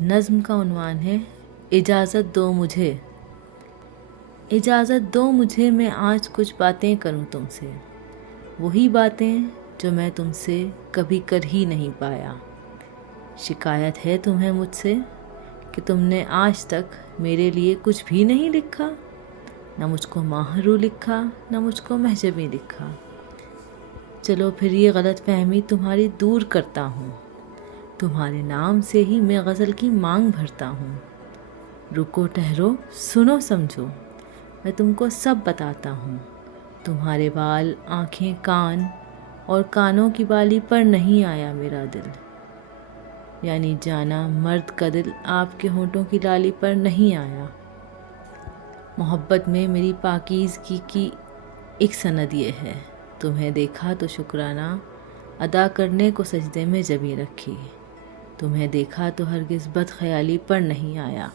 نظم کا عنوان ہے اجازت دو مجھے۔ اجازت دو مجھے میں آج کچھ باتیں کروں تم سے، وہی باتیں جو میں تم سے کبھی کر ہی نہیں پایا۔ شکایت ہے تمہیں مجھ سے کہ تم نے آج تک میرے لیے کچھ بھی نہیں لکھا، نہ مجھ کو ماہرو لکھا، نہ مجھ کو مہجبی لکھا۔ چلو پھر یہ غلط فہمی تمہاری دور کرتا ہوں، تمہارے نام سے ہی میں غزل کی مانگ بھرتا ہوں۔ رکو ٹھہرو سنو سمجھو، میں تم کو سب بتاتا ہوں۔ تمہارے بال، آنکھیں، کان اور کانوں کی بالی پر نہیں آیا میرا دل، یعنی جانا مرد کا دل آپ کے ہونٹوں کی لالی پر نہیں آیا۔ محبت میں میری پاکیزگی کی ایک سند یہ ہے، تمہیں دیکھا تو شکرانہ ادا کرنے کو سجدے میں جبیں رکھی، تمہیں دیکھا تو ہرگز بد خیالی پر نہیں آیا۔